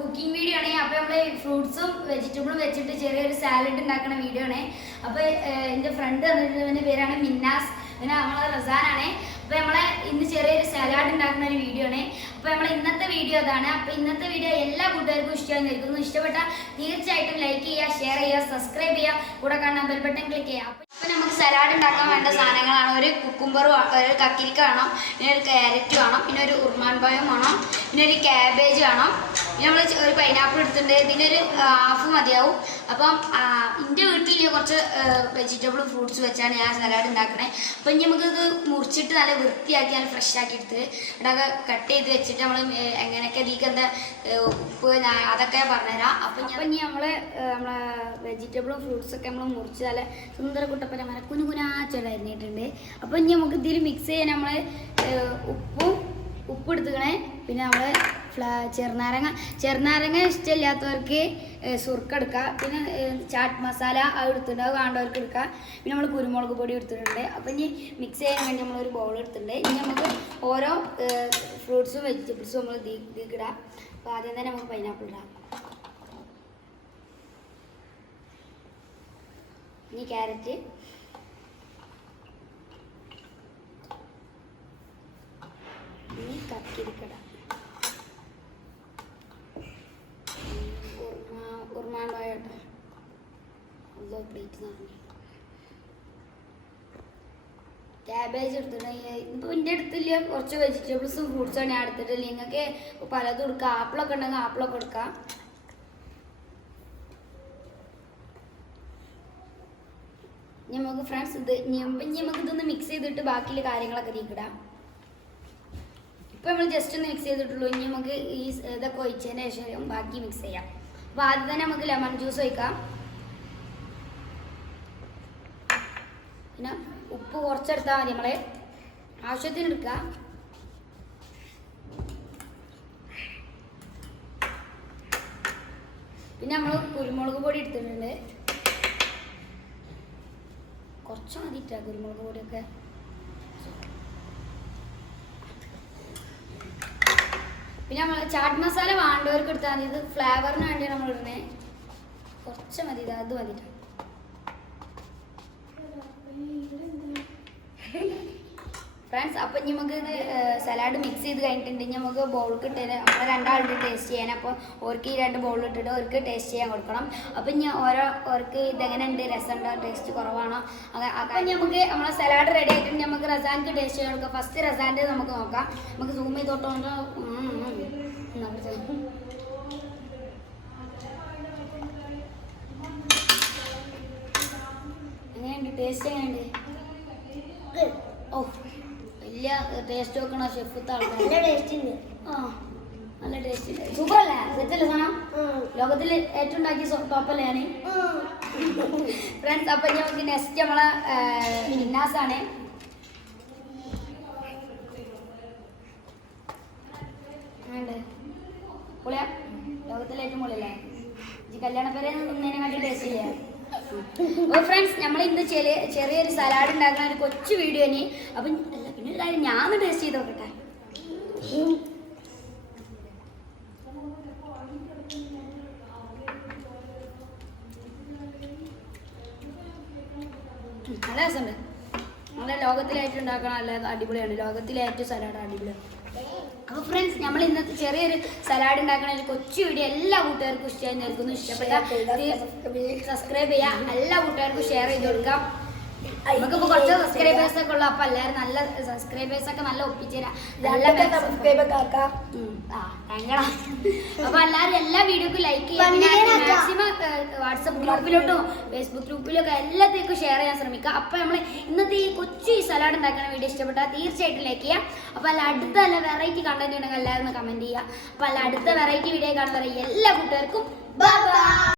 Cooking video ആണ്. അപ്പോൾ നമ്മൾ ഫ്രൂട്ട്സും വെജിറ്റബിളും വെച്ചിട്ട് ചെറിയൊരു സാലഡ് ഉണ്ടാക്കുന്ന വീഡിയോ ആണ്. അപ്പോൾ എൻ്റെ ഫ്രണ്ട് വന്നിട്ട് പേരാണ് മിന്നാസ്, പിന്നെ നമ്മളെ റസാനാണ്. അപ്പോൾ നമ്മളെ ഇന്ന് ചെറിയൊരു സലാഡ് ഉണ്ടാക്കുന്ന ഒരു വീഡിയോ ആണ്. അപ്പോൾ നമ്മളെ ഇന്നത്തെ വീഡിയോ അതാണ്. അപ്പോൾ ഇന്നത്തെ വീഡിയോ എല്ലാ കൂട്ടുകാർക്കും ഇഷ്ടമായിരിക്കുന്നു. ഇഷ്ടപ്പെട്ടാൽ തീർച്ചയായിട്ടും ലൈക്ക് ചെയ്യുക, ഷെയർ ചെയ്യുക, സബ്സ്ക്രൈബ് ചെയ്യുക, കൂടെ കാണാൻ ബെൽ ബട്ടൺ ക്ലിക്ക് ചെയ്യുക. അപ്പോൾ നമുക്ക് സലാഡ് ഉണ്ടാക്കാൻ വേണ്ട സാധനങ്ങളാണ്: ഒരു കുക്കുംബർ, ഒരു കക്കിരിക്ക വേണം, പിന്നെ ഒരു ക്യാരറ്റ് വേണം, പിന്നെ ഒരു ഉർമാൻ പഴം വേണം, പിന്നെ ഒരു ക്യാബേജ് വേണം, പിന്നെ നമ്മൾ ഒരു പൈനാപ്പിൾ എടുത്തിട്ടുണ്ട്. ഇതിനൊരു ഹാഫ് മതിയാവും. അപ്പം എൻ്റെ വീട്ടിൽ കുറച്ച് വെജിറ്റബിളും ഫ്രൂട്ട്സ് വെച്ചാണ് ഞാൻ സലാഡ് ഉണ്ടാക്കണേ. അപ്പം ഇനി നമുക്കിത് മുറിച്ചിട്ട് നല്ല വൃത്തിയാക്കി നല്ല ഫ്രഷ് ആക്കി എടുത്ത് ഇവിടെയൊക്കെ കട്ട് ചെയ്ത് വെച്ചിട്ട് നമ്മൾ എങ്ങനെയൊക്കെ ഇതിലേക്ക് എന്താ ഉപ്പ് അതൊക്കെ പറഞ്ഞുതരാം. അപ്പം ഇനി നമ്മളെ വെജിറ്റബിളും ഫ്രൂട്ട്സൊക്കെ നമ്മൾ മുറിച്ച് നല്ല സുന്ദര കുട്ടപ്പനമാരെ കുനുകുനാച്ചൊല്ലായിരുന്നിട്ടുണ്ട്. അപ്പം ഇനി നമുക്ക് ഇതിൽ മിക്സ് ചെയ്യാൻ നമ്മൾ ഉപ്പ് എടുത്തുക്കണേ. പിന്നെ നമ്മൾ ചെറുനാരങ്ങ ഇഷ്ടമില്ലാത്തവർക്ക് സുർക്ക എടുക്കാം. പിന്നെ ചാറ്റ് മസാല അത് എടുത്തിട്ടുണ്ട്, അത് വേണ്ടവർക്ക് എടുക്കാം. പിന്നെ നമ്മൾ കുരുമുളക് പൊടി എടുത്തിട്ടുണ്ട്. അപ്പം ഇനി മിക്സ് ചെയ്യാൻ വേണ്ടി നമ്മളൊരു ബൗൾ എടുത്തിട്ടുണ്ട്. ഇനി നമുക്ക് ഓരോ ഫ്രൂട്ട്സും വെജിറ്റബിൾസും നമ്മൾ ഇതിലേക്ക് ഇടാം. അപ്പോൾ ആദ്യം തന്നെ നമുക്ക് പൈനാപ്പിൾ ഇടാം. ഇനി ക്യാരറ്റ്, ഇനി കക്കിരിക്കട, ഉർമാൻ പഴം, പ്ലേറ്റ് നിറഞ്ഞു, ക്യാബേജ് എടുത്തിട്ട്. ഇപ്പോൾ എൻ്റെ അടുത്തില്ല, കുറച്ച് വെജിറ്റബിൾസും ഫ്രൂട്ട്സാണ് ഞാൻ എടുത്തിട്ടില്ല. നിങ്ങൾക്ക് പലതും എടുക്കാം. ആപ്പിളൊക്കെ ഉണ്ടെങ്കിൽ ആപ്പിളൊക്കെ എടുക്കാം. നമുക്ക് ഫ്രണ്ട്സ് നമുക്ക് ഇതൊന്ന് മിക്സ് ചെയ്തിട്ട് ബാക്കിയുള്ള കാര്യങ്ങളൊക്കെ തീക്കിടാം. ഇപ്പോൾ നമ്മൾ ജസ്റ്റ് ഒന്ന് മിക്സ് ചെയ്തിട്ടുള്ളൂ. ഇനി നമുക്ക് ഈ ഇതൊക്കെ ഒഴിച്ചതിന് ശേഷം ബാക്കി മിക്സ് ചെയ്യാം. അപ്പോൾ ആദ്യം തന്നെ നമുക്ക് ലെമൺ ജ്യൂസ് ഒഴിക്കാം. പിന്നെ ഉപ്പ് കുറച്ചെടുത്താൽ മതി, നമ്മളെ ആവശ്യത്തിന് എടുക്കാം. പിന്നെ നമ്മൾ കുരുമുളക് പൊടി എടുത്തിട്ടുണ്ട്, കുറച്ച് മതിട്ടാ കുരുമുളക് പൊടിയൊക്കെ. പിന്നെ നമ്മൾ ചാറ്റ് മസാല വേണ്ടവർക്ക് എടുത്താൽ മതി. ഇത് ഫ്ലേവറിന് വേണ്ടിയാണ് നമ്മൾ ഇടുന്നത്. കുറച്ച് മതി, അത് മതിട്ടാ. ഫ്രണ്ട്സ്, അപ്പം ഇനി നമുക്ക് ഇത് സലാഡ് മിക്സ് ചെയ്ത് കഴിഞ്ഞിട്ടുണ്ട്. ഇനി നമുക്ക് ബൗൾക്ക് ഇട്ട് നമ്മൾ രണ്ടാളുടെ ടേസ്റ്റ് ചെയ്യാൻ. അപ്പോൾ ഓർക്ക് ഈ 2 ബൗൾ ഇട്ടിട്ട് അവർക്ക് ടേസ്റ്റ് ചെയ്യാൻ കൊടുക്കണം. അപ്പം ഇനി ഓർക്ക് ഇതെങ്ങനെ ഉണ്ട്, രസമുണ്ടോ, ടേസ്റ്റ് കുറവാണോ, അപ്പം നമുക്ക് നമ്മളെ സലാഡ് റെഡി ആയിട്ടുണ്ട്. നമുക്ക് റസാൻക്ക് ടേസ്റ്റ് ചെയ്യാൻ കൊടുക്കാം. ഫസ്റ്റ് റസാൻ്റെ നമുക്ക് നോക്കാം. നമുക്ക് സൂം ചെയ്തോട്ടോണ്ട് എങ്ങനെയുണ്ട്, ടേസ്റ്റ് എങ്ങനെയുണ്ട്? ഓ, വലിയ ടേസ്റ്റ് നോക്കണ ഷെഫത്തെ ആൾക്കാർ. നല്ല ടേസ്റ്റ് ഉണ്ട്. നല്ല ടേസ്റ്റ് ഉണ്ട്. സൂപ്പർ അല്ലേ? സെറ്റല്ലേ സാധനം? ലോകത്തിൽ ഏറ്റവും ഉണ്ടാക്കിയ ടോപ്പല്ലേ ഞാൻ ഫ്രണ്ട്സ്. അപ്പം നമുക്ക് നെക്സ്റ്റ് നമ്മളെ മിന്നാസാണ്. പൊളിയാ, ലോകത്തിലെ ഏറ്റവും പൊളിയല്ലേ? ഈ കല്യാണപ്പേരെ നിന്നതിനെക്കാട്ടി ടേസ്റ്റ് ചെയ്യാം. അപ്പോൾ ഫ്രണ്ട്സ്, നമ്മൾ ഇന്ന് ചെറിയൊരു സലാഡ് ഉണ്ടാക്കുന്ന ഒരു കൊച്ചു വീഡിയോ ഇനി. അപ്പം പിന്നെ ഒരു കാര്യം, ഞാൻ ടേസ്റ്റ് ചെയ്ത് നോക്കട്ടെ. നല്ല രസമുണ്ട്. നമ്മളെ ലോകത്തിലായിട്ട് ഉണ്ടാക്കണം, നല്ല അടിപൊളിയാണ്. ലോകത്തിലേറ്റവും സലാഡ് അടിപൊളിയാണ്. അപ്പോൾ ഫ്രണ്ട്സ്, നമ്മൾ ഇന്നത്തെ ചെറിയൊരു സലാഡ് ഉണ്ടാക്കുന്ന ഒരു കൊച്ചു വീഡിയോ എല്ലാ കൂട്ടുകാർക്കും ഇഷ്ടമായി നിൽക്കുന്നു. ഇഷ്ടപ്പെട്ടാൽ സബ്സ്ക്രൈബ് ചെയ്യുക, എല്ലാ കൂട്ടുകാർക്കും ഷെയർ ചെയ്ത് കൊടുക്കാം. നമുക്കിപ്പോൾ കുറച്ച് സബ്സ്ക്രൈബേഴ്സ് ഒക്കെ ഉള്ളു. അപ്പം എല്ലാവരും നല്ല സബ്സ്ക്രൈബേഴ്സ് ഒക്കെ നല്ല ഒപ്പിച്ചുതരാം. അപ്പൊ എല്ലാവരും എല്ലാ വീഡിയോക്കും ലൈക്ക് ചെയ്യുക. മാക്സിമം വാട്സപ്പ് ഗ്രൂപ്പിലോട്ടും ഫേസ്ബുക്ക് ഗ്രൂപ്പിലൊക്കെ എല്ലാത്തേക്കും ഷെയർ ചെയ്യാൻ ശ്രമിക്കുക. അപ്പൊ നമ്മൾ ഇന്നത്തെ ഈ കൊച്ചു സലാഡ് ഉണ്ടാക്കുന്ന വീഡിയോ ഇഷ്ടപ്പെട്ടാൽ തീർച്ചയായിട്ടും ലൈക്ക് ചെയ്യാം. അപ്പൊ അല്ല അടുത്ത നല്ല വെറൈറ്റി കണ്ടന്റ് ഉണ്ടെങ്കിൽ എല്ലാവരും കമന്റ് ചെയ്യുക. അപ്പൊ അല്ല അടുത്ത വെറൈറ്റി വീഡിയോ കാണുന്നവരെ എല്ലാ കൂട്ടുകാർക്കും ബൈ ബൈ.